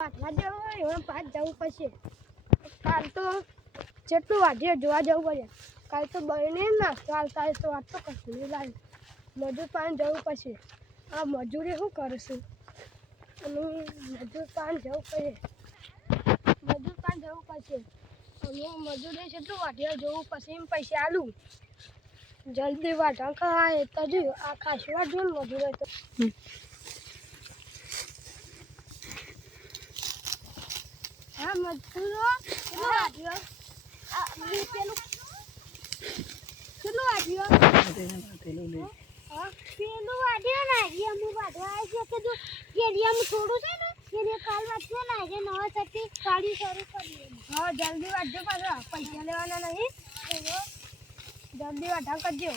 પાછા જવું હોય પાછ જવું પડશે. કાલ તો જેટલું વાઢીએ જોવા જવું પડે. કાલ તો બને ના ચાલતા તો વાત તો કશું નહીં લાગે. મજૂર પાન જવું પડશે. આ મજૂરી શું કરશું અને મજૂર પાન જવું પડે. મજૂર પાન જવું પડશે. અને મજૂરી જેટલું વાઢીએ જોવું પછી એમ પૈસા આલું. જલ્દી વાઢા ખાય તો જો આ ખાસી વાઢ્યું ને મજૂર તો હા મજૂરો કેટલું વાઢ્યું કેટલું વાઢ્યું પેલું વાઢ્યો ને એરિયામાં વાઢવા આવે છે કે જો એરિયામાં થોડું છે ને એને કાલ વાઢ્યો ને આજે નવા ચટણી કાઢી શરૂ કરી. હા જલ્દી વાઢજો પાછા પૈસા લેવાના નહીં. જલ્દી વાઢા કરજો.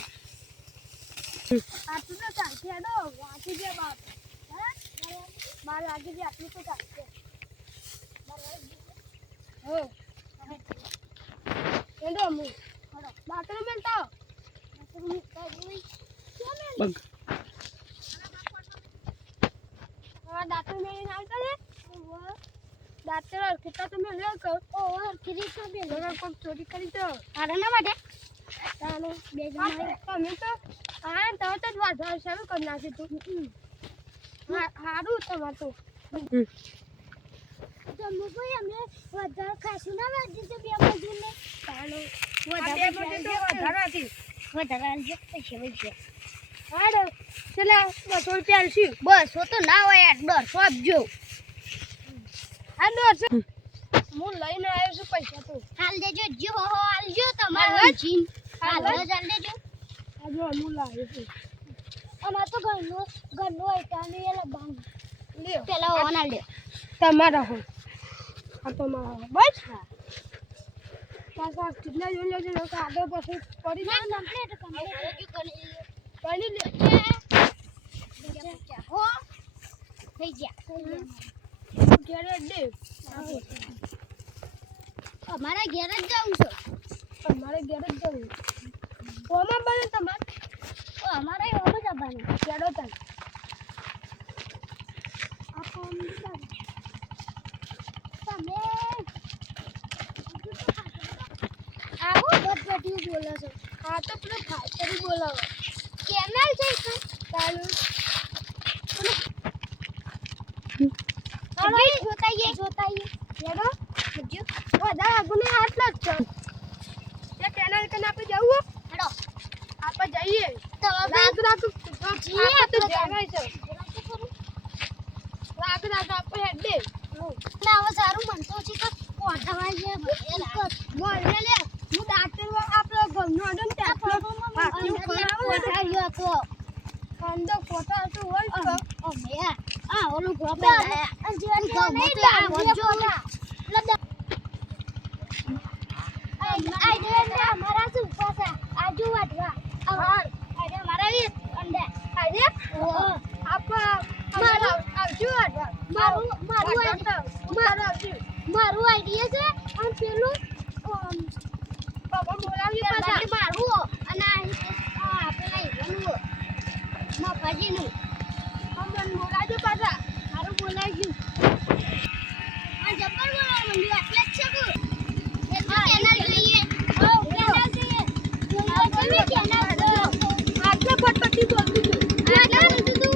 આટલું તો ચાલશે હેડો વાંચી દે બાપ. બાર વાગી દે આટલું તો ચાલશે. હેડો હું બાથરૂમ મેલતો દાંતર મેળીને આવતો ને દાંતર અડખીતા તો મેં લ્યો કહું અડખી તો બે કોઈક ચોરી કરી તો આડા ના વાટે તાનો બે જણા તમે તો હા તરત જ વાંધો શરૂ કરી નાખી તું. સારું તમારે તો જમવું ભાઈ અમે વધારે ખાસું ના વાંચી તો બે મજૂરને તાનો વધારે પૈસા હાડો ચલા 200 રૂપિયા આલશું. 200 તો ના હોય યાર 150 આપજો. હા 200 હું લઈને આવ્યો છું પૈસા તો હાલ દેજો જો હાલજો તમારે જીન હાલ દેજો. આજો હું લાવ્યો છું અમાર તો ઘરનો આઈટાને એલા બાંગ લ્યો પેલા ઓન આલ દે તમારા હો આ તો મારા બસ પાછા કેટલા જોઈ લેજો કે આગળ પાછું પડી જાય ને કમ્પ્લીટ કરી લે હો થઈ ગયા ઘેરે દે અમારા ઘેર જ જાઉં છું. અમારે ઘેર જ જવું ઓમાં બને તમારે અમારે ઓમ જ આવવાનું ચડો તને તમે આવો બટપટી બોલો છો. હા તો પેલો ફાઈટરી બોલાવો કેનાલ છે ચાલુ જોતાઈએ લેડો હજુ બધા આગુને આટલો જ છે. એ કેનાલ કને આપણે જવું હેડો આપણે જઈએ તો રાત જીએ તો જવાય છે. રાત આપણે હેડે ના હવે સારું મનતો છે કે કોઠામાં જે બોલ લે હું ડાક્ટર આપણો ગમનો અડન તે કોઠાયો તો કંદો કોઠા તો હોય તો ઓ મે આ ઓલું ગોબે જીવન ગમો તો આવજો આ જે અમારા શું પાસા આજુ વાટવા આર અરે મારા વી અંડે આજે આપા આવજો વાટવા મારું આઈડિયા છે અને પેલું બાબા બોલાવી પાછા મારું અને આપણે ઈવાનું મફાજીનું અમને બોલાજો પાછા મારું બોલાવ્યું આ જબર બોલાવ મંડી એટલે જ છે કે એક કેનાલ જોઈએ કેનાલ જોઈએ કેનાલ આટલા ફટફટી બોલતું તું આટલા બોલતું તું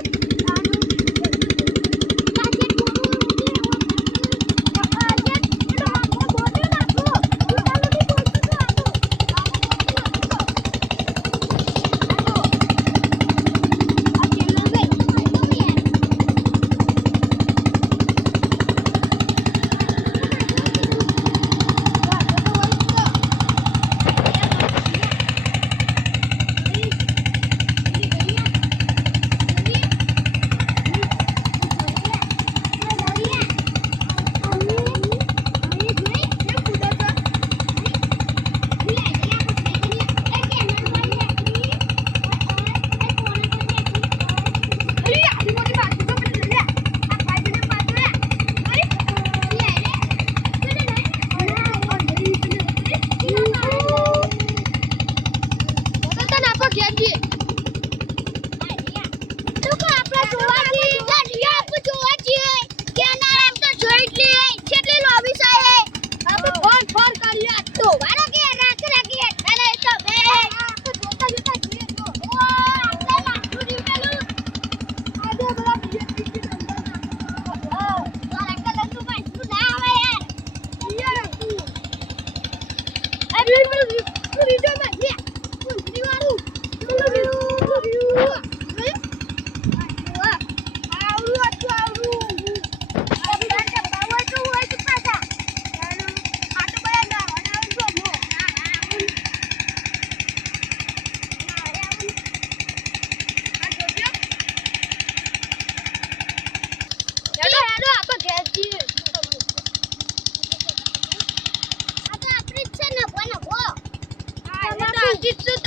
કેટલું